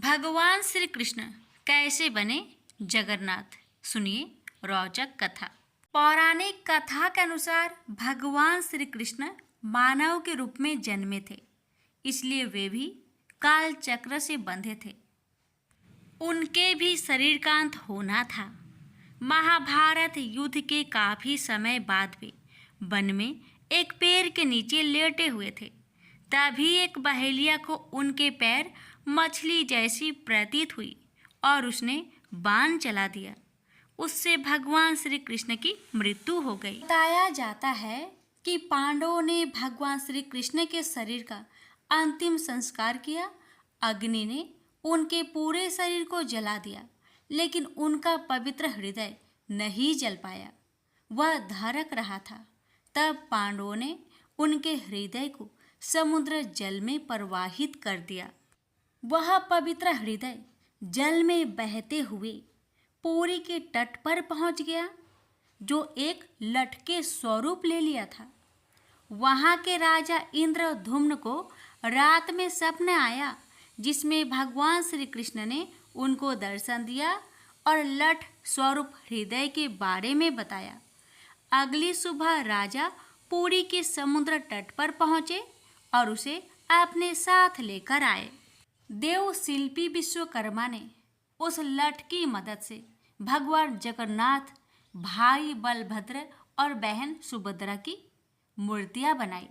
भगवान श्री कृष्ण कैसे बने जगन्नाथ? सुनिए रोचक कथा। पौराणिक कथा के अनुसार भगवान श्री कृष्ण मानव के रूप में जन्मे थे, इसलिए वे भी काल चक्र से बंधे थे। उनके भी शरीर का अंत होना था। महाभारत युद्ध के काफी समय बाद वे वन में एक पेड़ के नीचे लेटे हुए थे। तभी एक बहेलिया को उनके पैर मछली जैसी प्रतीत हुई और उसने बाण चला दिया। उससे भगवान श्री कृष्ण की मृत्यु हो गई। बताया जाता है कि पांडवों ने भगवान श्री कृष्ण के शरीर का अंतिम संस्कार किया। अग्नि ने उनके पूरे शरीर को जला दिया, लेकिन उनका पवित्र हृदय नहीं जल पाया, वह धड़क रहा था। तब पांडवों ने उनके हृदय को समुद्र जल में प्रवाहित कर दिया। वह पवित्र हृदय जल में बहते हुए पुरी के तट पर पहुंच गया, जो एक लटके स्वरूप ले लिया था। वहां के राजा इंद्रधुम्न को रात में सपना आया, जिसमें भगवान श्री कृष्ण ने उनको दर्शन दिया और लठ स्वरूप हृदय के बारे में बताया। अगली सुबह राजा पुरी के समुद्र तट पर पहुंचे और उसे अपने साथ लेकर आए। देव शिल्पी विश्वकर्मा ने उस लठ की मदद से भगवान जगन्नाथ, भाई बलभद्र और बहन सुभद्रा की मूर्तियां बनाई।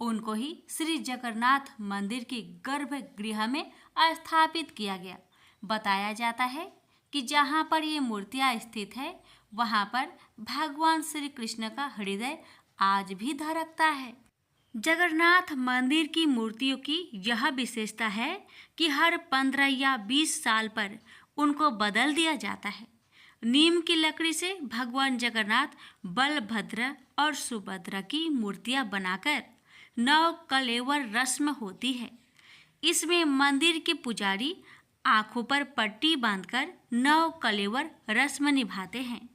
उनको ही श्री जगन्नाथ मंदिर के गर्भगृह में स्थापित किया गया। बताया जाता है कि जहाँ पर ये मूर्तियां स्थित है, वहाँ पर भगवान श्री कृष्ण का हृदय आज भी धड़कता है। जगन्नाथ मंदिर की मूर्तियों की यह विशेषता है कि हर 15 या 20 साल पर उनको बदल दिया जाता है। नीम की लकड़ी से भगवान जगन्नाथ, बलभद्र और सुभद्रा की मूर्तियां बनाकर नव कलेवर रस्म होती है। इसमें मंदिर के पुजारी आंखों पर पट्टी बांधकर नव कलेवर रस्म निभाते हैं,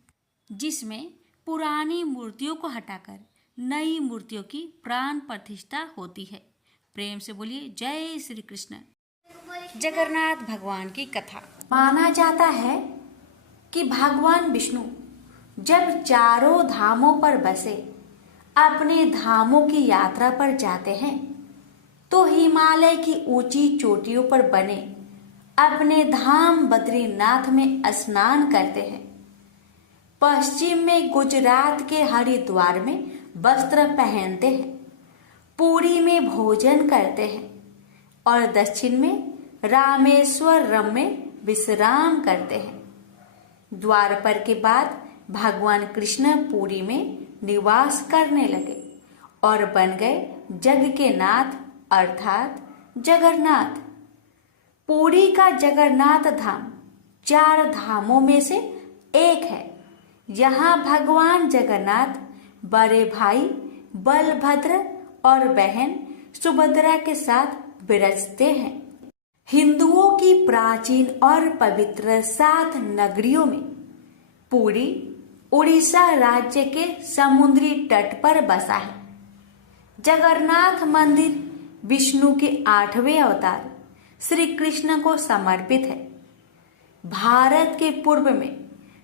जिसमें पुरानी मूर्तियों को हटाकर नई मूर्तियों की प्राण प्रतिष्ठा होती है। प्रेम से बोलिए जय श्री कृष्ण। जगन्नाथ भगवान की कथा। माना जाता है कि भगवान विष्णु जब चारों धामों पर बसे अपने धामों की यात्रा पर जाते हैं, तो हिमालय की ऊंची चोटियों पर बने अपने धाम बद्रीनाथ में स्नान करते हैं। पश्चिम में गुजरात के हरिद्वार में वस्त्र पहनते हैं, पुरी में भोजन करते हैं और दक्षिण में रामेश्वरम में विश्राम करते हैं। द्वापर के बाद भगवान कृष्ण पुरी में निवास करने लगे और बन गए जग के नाथ अर्थात जगन्नाथ। पुरी का जगन्नाथ धाम 4 धामों में से एक है। यहाँ भगवान जगन्नाथ बड़े भाई बलभद्र और बहन सुभद्रा के साथ विराजते हैं। हिंदुओं की प्राचीन और पवित्र 7 नगरियों में पुरी उड़ीसा राज्य के समुद्री तट पर बसा है। जगन्नाथ मंदिर विष्णु के 8वें अवतार श्री कृष्ण को समर्पित है। भारत के पूर्व में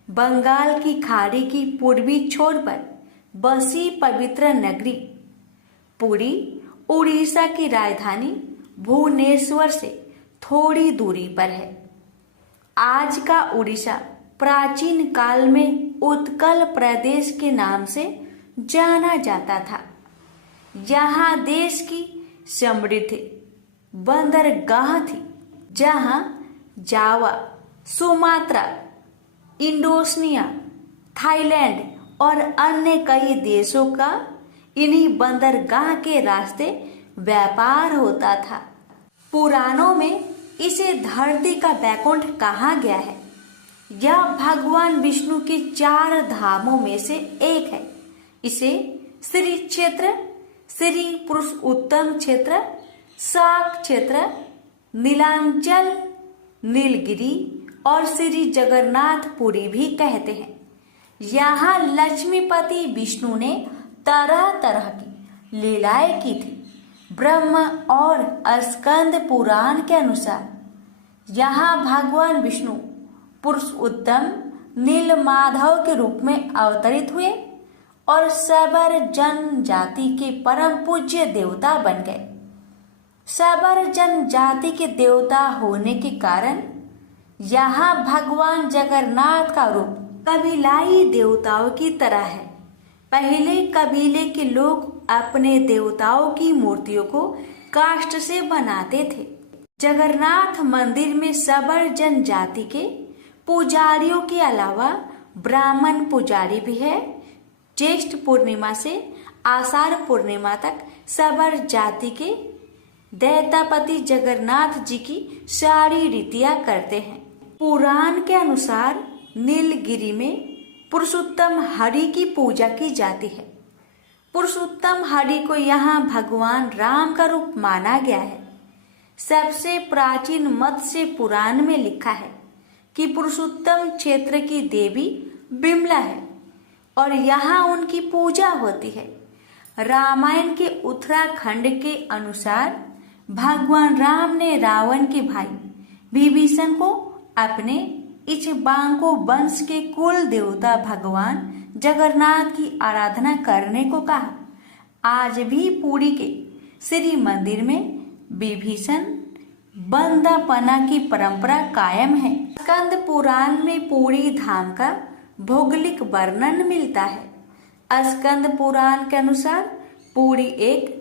बंगाल की खाड़ी की पूर्वी छोर पर बसी पवित्र नगरी पुरी उड़ीसा की राजधानी भुवनेश्वर से थोड़ी दूरी पर है। आज का उड़ीसा प्राचीन काल में उत्कल प्रदेश के नाम से जाना जाता था। यहाँ देश की समृद्ध बंदरगाह थी, जहाँ जावा, सुमात्रा, इंडोनेशिया, थाईलैंड और अन्य कई देशों का इन्हीं बंदरगाह के रास्ते व्यापार होता था। पुराणों में इसे धरती का बैकुंठ कहा गया है। यह भगवान विष्णु के 4 धामों में से एक है। इसे श्री क्षेत्र, श्री पुरुषोत्तम क्षेत्र, शाक क्षेत्र, नीलांचल, नीलगिरी और श्री जगन्नाथपुरी भी कहते हैं। यहाँ लक्ष्मीपति विष्णु ने तरह तरह की लीलाएं की थी। ब्रह्म और स्कंद पुराण के अनुसार यहाँ भगवान विष्णु पुरुषोत्तम नीलमाधव के रूप में अवतरित हुए और सबर जनजाति के परम पूज्य देवता बन गए। सबर जनजाति के देवता होने के कारण यहाँ भगवान जगन्नाथ का रूप कबीलाई देवताओं की तरह है। पहले कबीले के लोग अपने देवताओं की मूर्तियों को काष्ठ से बनाते थे। जगन्नाथ मंदिर में सबर जनजाति के पुजारियों के अलावा ब्राह्मण पुजारी भी है। ज्येष्ठ पूर्णिमा से आषाढ़ पूर्णिमा तक सबर जाति के दैतापति जगन्नाथ जी की सारी रीतियां करते हैं। पुराण के अनुसार नीलगिरी में पुरुषोत्तम हरि की पूजा की जाती है। पुरुषोत्तम हरि को यहाँ भगवान राम का रूप माना गया है। सबसे प्राचीन मत्स्य पुराण में लिखा है कि पुरुषोत्तम क्षेत्र की देवी बिमला है और यहाँ उनकी पूजा होती है। रामायण के उत्तराखंड के अनुसार भगवान राम ने रावण के भाई विभीषण को अपने इक्ष्वाकु वंश के कुल देवता भगवान जगन्नाथ की आराधना करने को कहा। आज भी पुरी के श्री मंदिर में विभीषण बंदापना की परंपरा कायम है। स्कंद पुराण में पुरी धाम का भौगोलिक वर्णन मिलता है। स्कंद पुराण के अनुसार पुरी एक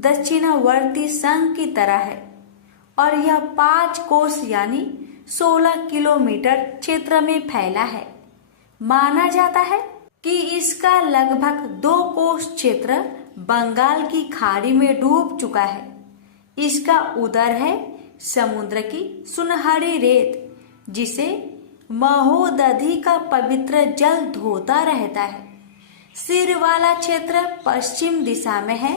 दक्षिणावर्ती संघ की तरह है और यह 5 कोस यानी 16 किलोमीटर क्षेत्र में फैला है। माना जाता है कि इसका लगभग 2 कोस क्षेत्र बंगाल की खाड़ी में डूब चुका है। इसका उदर है समुद्र की सुनहरी रेत, जिसे महोदधि का पवित्र जल धोता रहता है। सिर वाला क्षेत्र पश्चिम दिशा में है,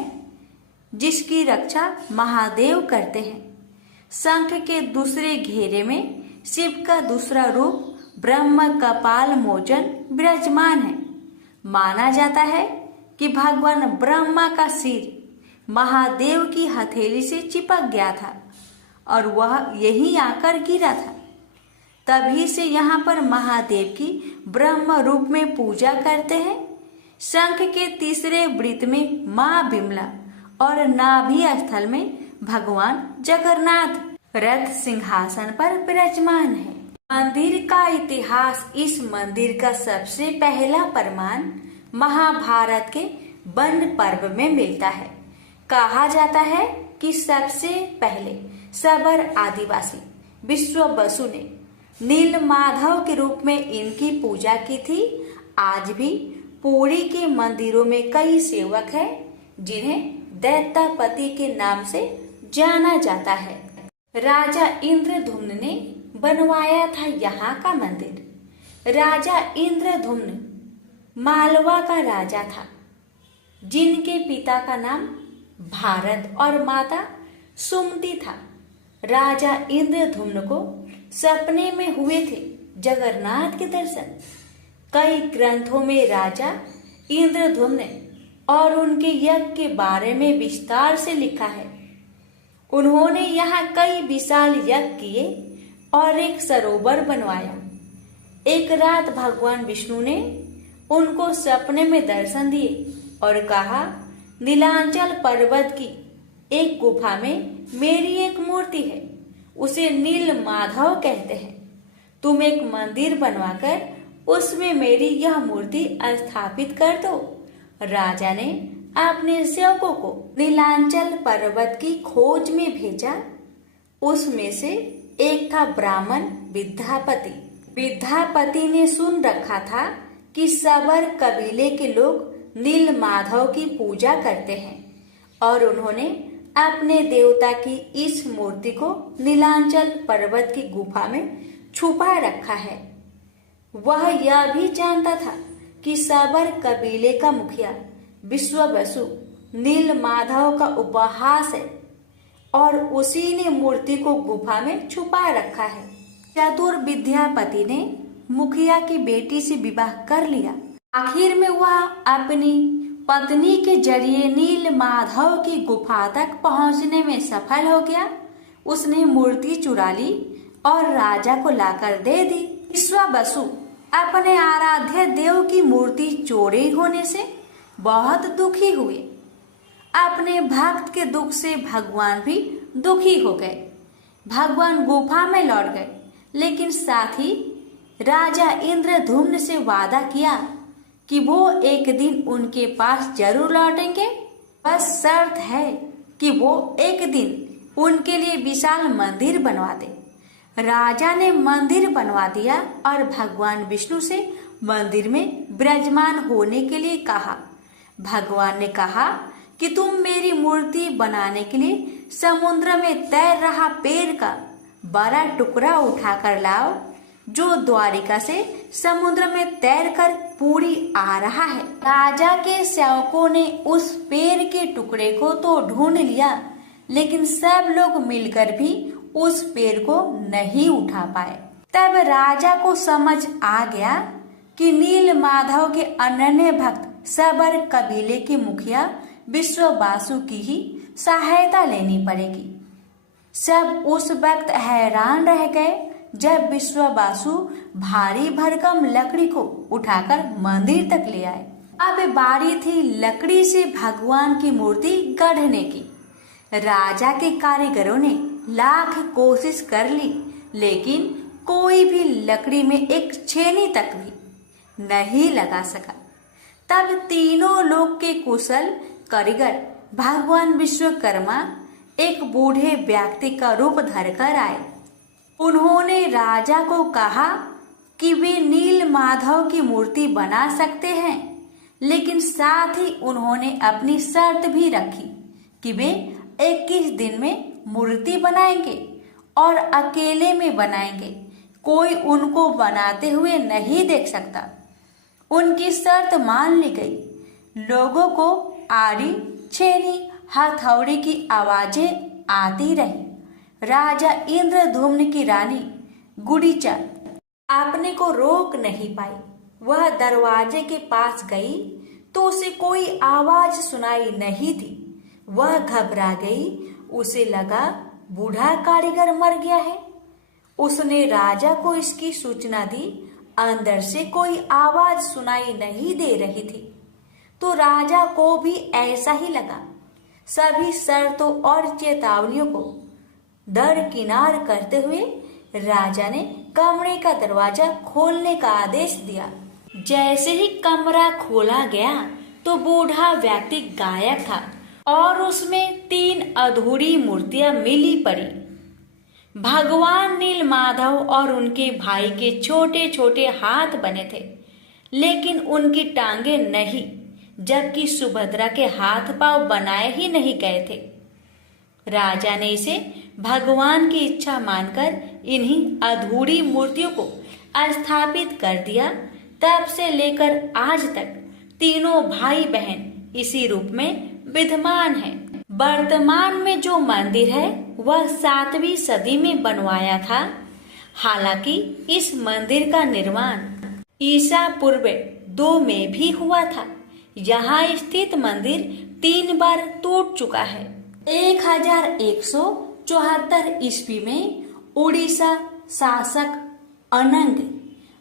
जिसकी रक्षा महादेव करते हैं। शंख के दूसरे घेरे में शिव का दूसरा रूप ब्रह्म कपाल मोचन विराजमान है। माना जाता है कि भगवान ब्रह्मा का सिर महादेव की हथेली से चिपक गया था और वह यहीं आकर गिरा था। तभी से यहाँ पर महादेव की ब्रह्म रूप में पूजा करते हैं। शंख के तीसरे वृत्त में माँ बिमला और नाभि स्थल में भगवान जगन्नाथ रथ सिंहासन पर विराजमान है। मंदिर का इतिहास। इस मंदिर का सबसे पहला प्रमाण महाभारत के वन पर्व में मिलता है। कहा जाता है कि सबसे पहले सबर आदिवासी विश्ववसु ने नीलमाधव के रूप में इनकी पूजा की थी। आज भी पुरी के मंदिरों में कई सेवक हैं जिन्हें दैत्यापति के नाम से जाना जाता है। राजा इंद्रधुम्न ने बनवाया था यहाँ का मंदिर। राजा इंद्रधुम्न मालवा का राजा था, जिनके पिता का नाम भारत और माता सुमति था। राजा इंद्रधुम्न को सपने में हुए थे जगन्नाथ के दर्शन। कई ग्रंथों में राजा इंद्रधुम्न और उनके यज्ञ के बारे में विस्तार से लिखा है। उन्होंने यहाँ कई विशाल यज्ञ किए और एक सरोवर बनवाया। एक रात भगवान विष्णु ने उनको सपने में दर्शन दिए और कहा, नीलांचल पर्वत की एक गुफा में मेरी एक मूर्ति है, उसे नीलमाधव कहते हैं। तुम एक मंदिर बनवाकर उसमें मेरी यह मूर्ति स्थापित कर दो। राजा ने अपने सेवकों को नीलांचल पर्वत की खोज में भेजा। उसमें से एक था ब्राह्मण विद्यापति। विद्यापति ने सुन रखा था कि सबर कबीले के लोग नीलमाधव की पूजा करते हैं और उन्होंने अपने देवता की इस मूर्ति को नीलांचल पर्वत की गुफा में छुपा रखा है। वह यह भी जानता था कि सबर कबीले का मुखिया विश्ववसु नीलमाधव का उपहास है और उसी ने मूर्ति को गुफा में छुपा रखा है। चतुर विद्यापति ने मुखिया की बेटी से विवाह कर लिया। आखिर में वह अपनी पत्नी के जरिए नीलमाधव की गुफा तक पहुंचने में सफल हो गया। उसने मूर्ति चुरा ली और राजा को लाकर दे दी। विश्वावसु अपने आराध्य देव की मूर्ति चोरी होने से बहुत दुखी हुए। अपने भक्त के दुख से भगवान भी दुखी हो गए। भगवान गुफा में लौट गए, लेकिन साथ ही राजा इंद्रधुम्न से वादा किया कि वो एक दिन उनके पास जरूर लौटेंगे। बस शर्त है कि वो एक दिन उनके लिए विशाल मंदिर बनवा दे। राजा ने मंदिर बनवा दिया और भगवान विष्णु से मंदिर में विराजमान होने के लिए कहा। भगवान ने कहा कि तुम मेरी मूर्ति बनाने के लिए समुद्र में तैर रहा पेड़ का बड़ा टुकड़ा उठाकर लाओ, जो द्वारिका से समुद्र में तैरकर पूरी आ रहा है। राजा के सेवकों ने उस पेड़ के टुकड़े को तो ढूंढ लिया, लेकिन सब लोग मिलकर भी उस पेड़ को नहीं उठा पाए। तब राजा को समझ आ गया कि नील माधव के अनन्य भक्त सबर कबीले के मुखिया विश्वावसु की ही सहायता लेनी पड़ेगी। सब उस वक्त हैरान रह गए जब विश्वावसु भारी भरकम लकड़ी को उठाकर मंदिर तक ले आए। अब बारी थी लकड़ी से भगवान की मूर्ति गढ़ने की। राजा के कारीगरों ने लाख कोशिश कर ली, लेकिन कोई भी लकड़ी में एक छेनी तक भी नहीं लगा सका। तब तीनों लोक के कुशल कारीगर भगवान विश्वकर्मा एक बूढ़े व्यक्ति का रूप धरकर आए। उन्होंने राजा को कहा कि वे नील माधव की मूर्ति बना सकते हैं, लेकिन साथ ही उन्होंने अपनी शर्त भी रखी कि वे 21 दिन में मूर्ति बनाएंगे और अकेले में बनाएंगे। कोई उनको बनाते हुए नहीं देख सकता। उनकी शर्त मान ली गई। लोगों को आरी, छेनी, हथौड़ी की आवाजें आती रही। राजा इंद्रधुम्न की रानी गुड़ीचा अपने को रोक नहीं पाई। वह दरवाजे के पास गई तो उसे कोई आवाज सुनाई नहीं दी। वह घबरा गई। उसे लगा बूढ़ा कारीगर मर गया है। उसने राजा को इसकी सूचना दी। अंदर से कोई आवाज सुनाई नहीं दे रही थी, तो राजा को भी ऐसा ही लगा। सभी शर्तों और चेतावनियों को दरकिनार करते हुए राजा ने कमरे का दरवाजा खोलने का आदेश दिया। जैसे ही कमरा खोला गया तो बूढ़ा व्यक्ति गायब था और उसमें 3 अधूरी मूर्तियां मिली पड़ी। भगवान नीलमाधव और उनके भाई के छोटे छोटे हाथ बने थे, लेकिन उनकी टांगे नहीं, जबकि सुभद्रा के हाथ पांव बनाए ही नहीं गए थे। राजा ने इसे भगवान की इच्छा मानकर इन्हीं अधूरी मूर्तियों को स्थापित कर दिया। तब से लेकर आज तक तीनों भाई बहन इसी रूप में विद्यमान है। वर्तमान में जो मंदिर है वह 7वीं सदी में बनवाया था। हालांकि इस मंदिर का निर्माण ईसा पूर्व 2 में भी हुआ था। यहाँ स्थित मंदिर 3 बार टूट चुका है। 1174 ईस्वी में उड़ीसा शासक अनंग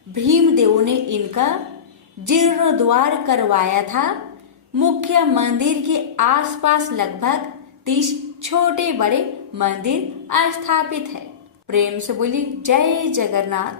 भीमदेव ने इनका जीर्णोद्धार करवाया था। मुख्य मंदिर के आसपास लगभग 30 छोटे बड़े मंदिर स्थापित है। प्रेम से बोली जय जगन्नाथ।